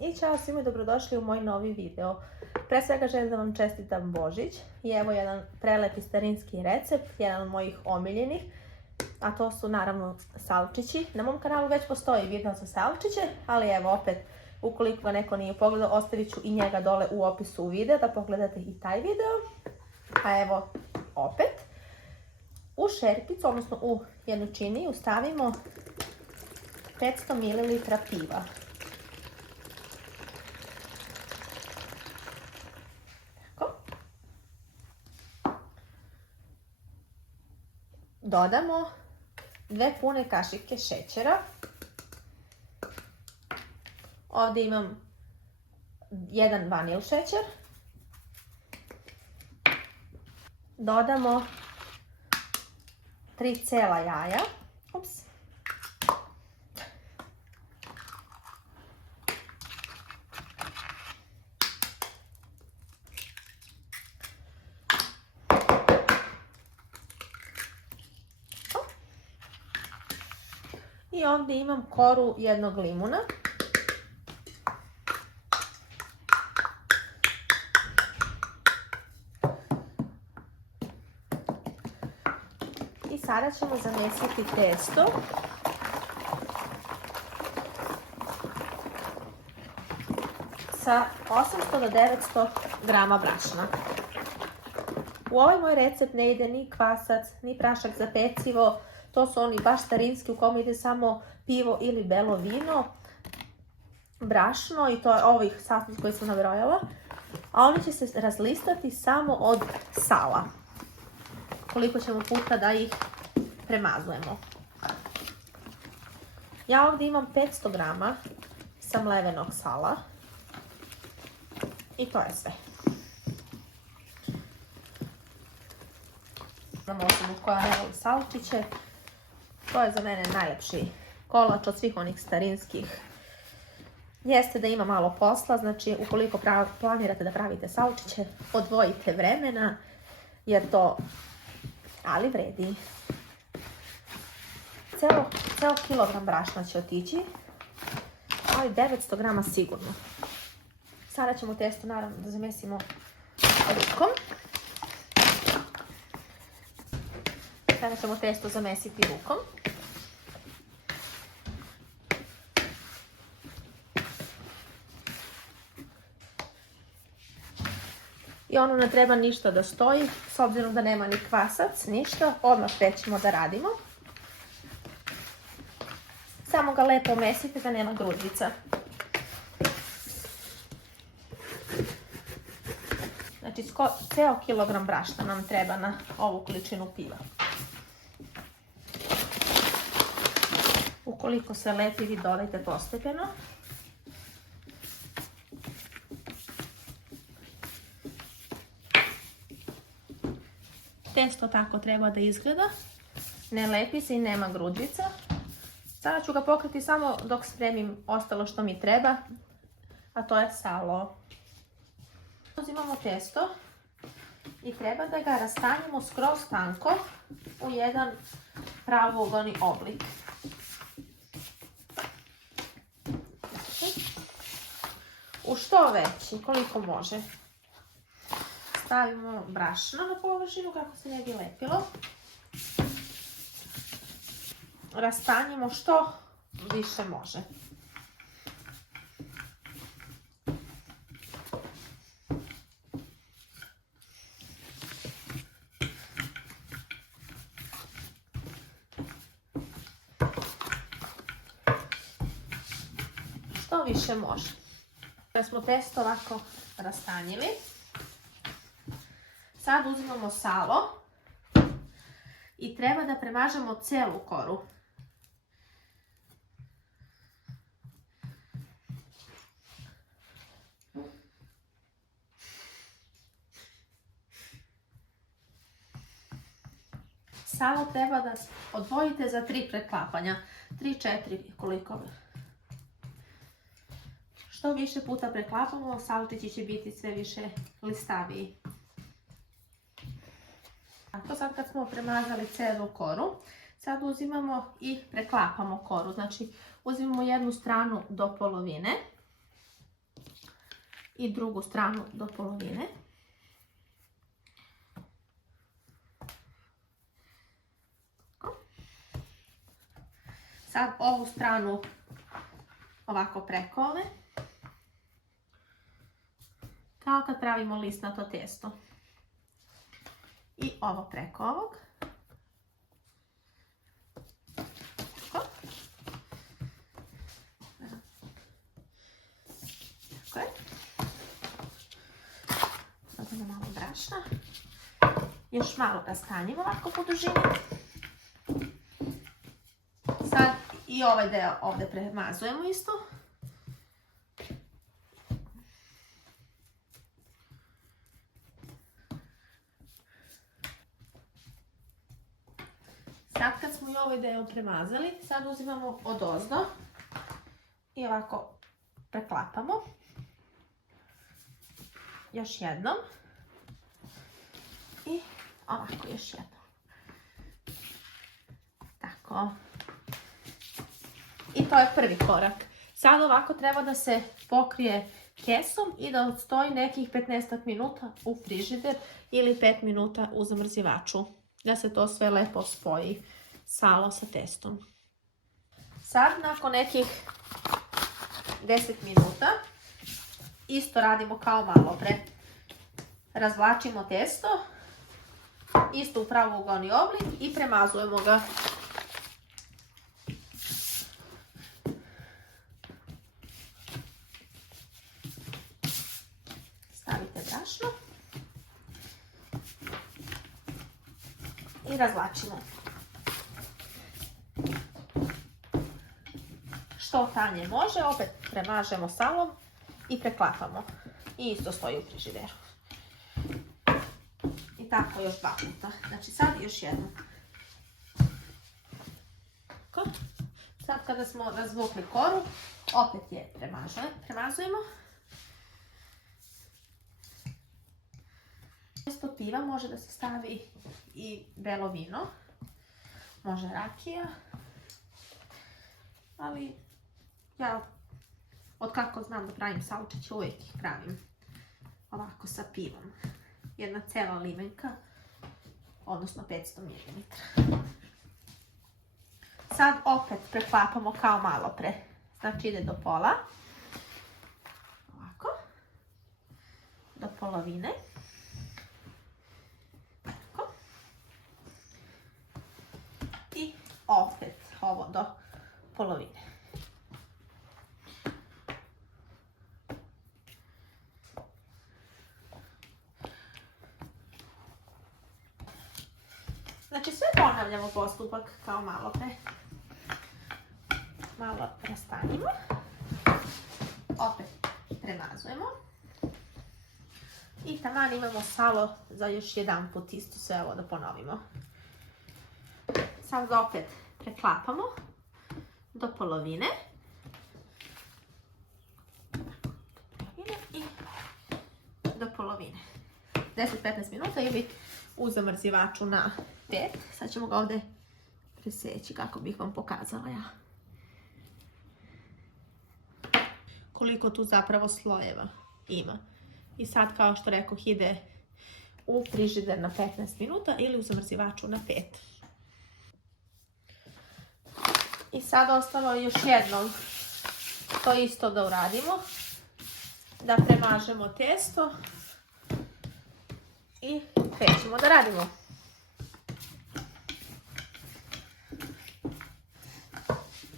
I ćao svima i dobrodošli u moj novi video. Pre svega želim da vam čestitam Božić i evo jedan prelepi starinski recept, jedan od mojih omiljenih, a to su naravno salčići. Na mom kanalu već postoji video za salčiće, ali evo opet, ukoliko ga neko nije pogledao, ostavit ću i njega dole u opisu videa da pogledate i taj video. A evo opet, u šerpicu, odnosno u jednu činiju stavimo 500 ml piva. Dodamo 2 pune kašike šećera. Ovdje imam 1 vanil šećer. Dodamo 3 cela jaja. Ups. I ovdje imam koru jednog limuna. I sada ćemo zamesiti testo. Sa 800 do 900 grama brašna. U ovaj moj recept ne ide ni kvasac, ni prašak za pecivo. To su oni baš starinski u kome ide samo pivo ili belo vino, brašno i to je ovih sastojaka koje sam nabrojala. A oni će se razlistati samo od sala. Koliko ćemo puta da ih premazujemo. Ja ovdje imam 500 grama samlevenog sala. I to je sve. Za osobu koja ne voli salčiće. To je za mene najlepši kolač od svih onih starinskih. Jeste da ima malo posla, znači ukoliko planirate da pravite salčiće, odvojite vremena, jer to, ali vredi. Ceo kilogram brašna će otići, ali 900 grama sigurno. Sada ćemo testo naravno da zamesimo rukom. Sada ćemo testo zamesiti rukom. I ono ne treba ništa da stoji, s obzirom da nema ni kvasac, ništa. Odmah krećemo da radimo. Samo ga lepo mesite da nema grudica. Znači, ceo kilogram brašna nam treba na ovu količinu piva. Ukoliko se lepi, vi dodajte postepeno. Testo tako treba da izgleda. Ne lepi se i nema grudica. Sada ću ga pokriti samo dok spremim ostalo što mi treba, a to je salo. Uzimamo testo i treba da ga rastanjimo skroz tanko u jedan pravouglani oblik. U što veći, koliko može. Stavimo brašno na površinu kako se ne bi lepilo. Rastanjimo što više može. Što više može. Kada smo testo ovako rastanjili, sad uzimamo salo i treba da premažemo celu koru. Salo treba da odvojite za 3 preklapanja, 3-4 koliko. Što više puta preklapamo, salčići će biti sve više listaviji. To sad kad smo premazali celu koru, sad uzimamo i preklapamo koru. Znači uzimamo jednu stranu do polovine i drugu stranu do polovine. Sad ovu stranu ovako preko ove. Kao kad pravimo lisnato testo. I ovo preko ovog. Tako. Tako je. Dodamo malo brašna. Još malo ga stanjimo ovako po dužini. Sad i ovaj deo ovdje premazujemo isto. Sad kad smo i ovaj deo premazali, sad uzimamo odozdo i ovako preklapamo. Još jednom. I ovako još jednom. Tako. I to je prvi korak. Sad ovako treba da se pokrije kesom i da odstoji nekih 15 minuta u frižider ili 5 minuta u zamrzivaču. Da se to sve lepo spoji, salo sa testom. Sad nakon nekih 10 minuta isto radimo kao malo pre. Razvlačimo testo, isto u pravougalni oblik i premazujemo ga. Stavite brašno i razvlačimo. Što tanje može, opet premažemo salom i preklapamo. I isto stoji u frižideru. I tako još 2 puta. Znači sad još jedno. Sad kada smo razvukli koru, opet je premazujemo. Isto piva može da se stavi i belo vino. Može rakija. Ali ja od kako znam da pravim salčiće, uvijek ih pravim ovako sa pivom. Jedna cela limenka, odnosno 500 ml. Sad opet preklapamo kao malo pre. Znači ide do pola. Ovako. Do polovine. Tako. I opet ovo do polovine. Znači sve ponavljamo postupak kao malo pre. Malo rastanjimo. Opet premazujemo. I taman imamo salo za još jedan put isto sve ovo da ponovimo. Sad ga opet preklapamo do polovine. I do polovine. 10-15 minuta ili u zamrzivaču na 5. Sad ćemo ga ovdje preseći kako bih vam pokazala ja. Koliko tu zapravo slojeva ima. I sad kao što rekoh ide u frižider na 15 minuta ili u zamrzivaču na 5. I sad ostalo još jednom to isto da uradimo. Da premažemo testo i krećemo da radimo.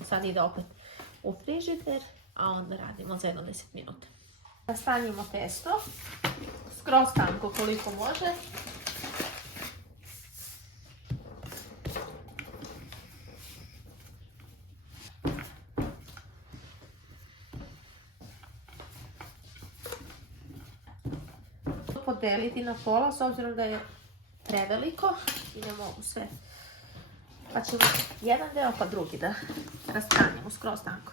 Sad ide opet u frižider, a onda radimo za jedno 10 minuta. Rastanjimo testo, skroz tanko koliko može. Podeliti na pola s obzirom da je preveliko i ne mogu sve. Pa ćemo jedan deo pa drugi da rastranimo skroz tanko.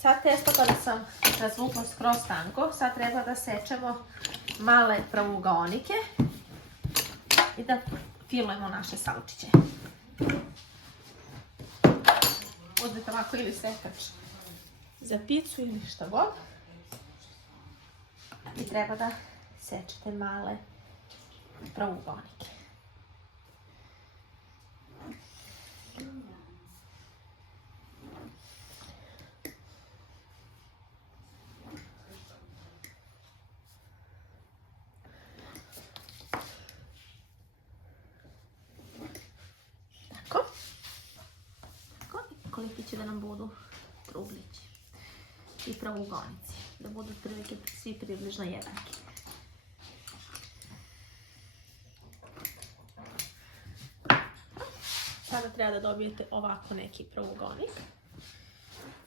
Sad testo kada sam razvukla skroz tanko, sad treba da sečemo male pravougaonike i da filujemo naše salčiće. Uzmete ovako ili sekač za picu ili šta god. I treba da sečete male pravougonike. Tako. Koliki će da nam budu truglići i pravougonici, da budu otprilike svi približno jednaki. Sada treba da dobijete ovako neki pravougonik.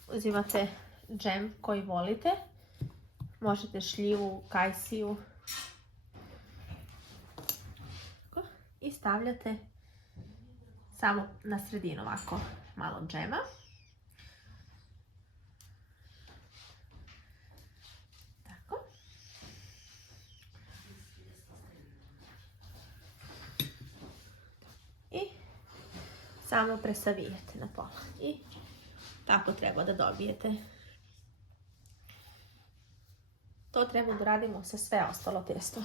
Uzimate džem koji volite, možete šljivu, kajsiju i stavljate samo na sredinu ovako malo džema. Tako. I samo presavijete na pola. I tako treba da dobijete. To treba da radimo sa sve ostalo testo.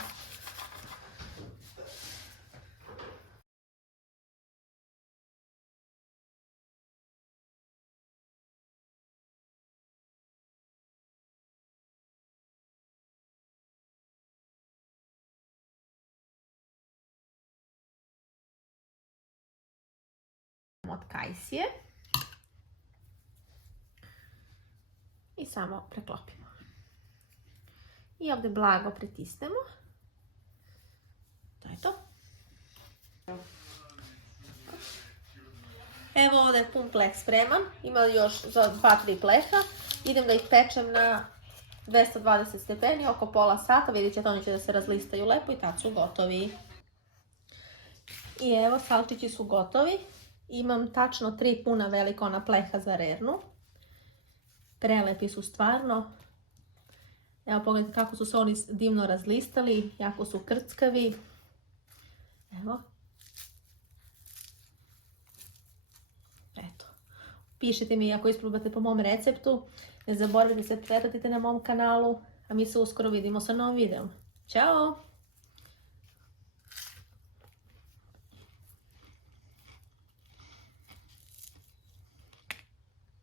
Od kajsije i samo preklopimo i ovdje blago pritisnemo. To je to. Evo ovdje je pun pleh spreman, ima još za 2-3 pleha. Idem da ih pečem na 220 stepeni oko pola sata, vidjet ćete oni će da se razlistaju lepo i tad su gotovi. I evo salčići su gotovi. Imam tačno 3 puna velika ona pleha za rernu. Prelepi su stvarno. Evo pogledajte kako su se oni divno razlistali, jako su krckavi. Evo. Eto. Pišite mi ako isprobate po mom receptu. Ne zaboravite se pretplatite na mom kanalu, a mi se uskoro vidimo sa novom videom. Ćao!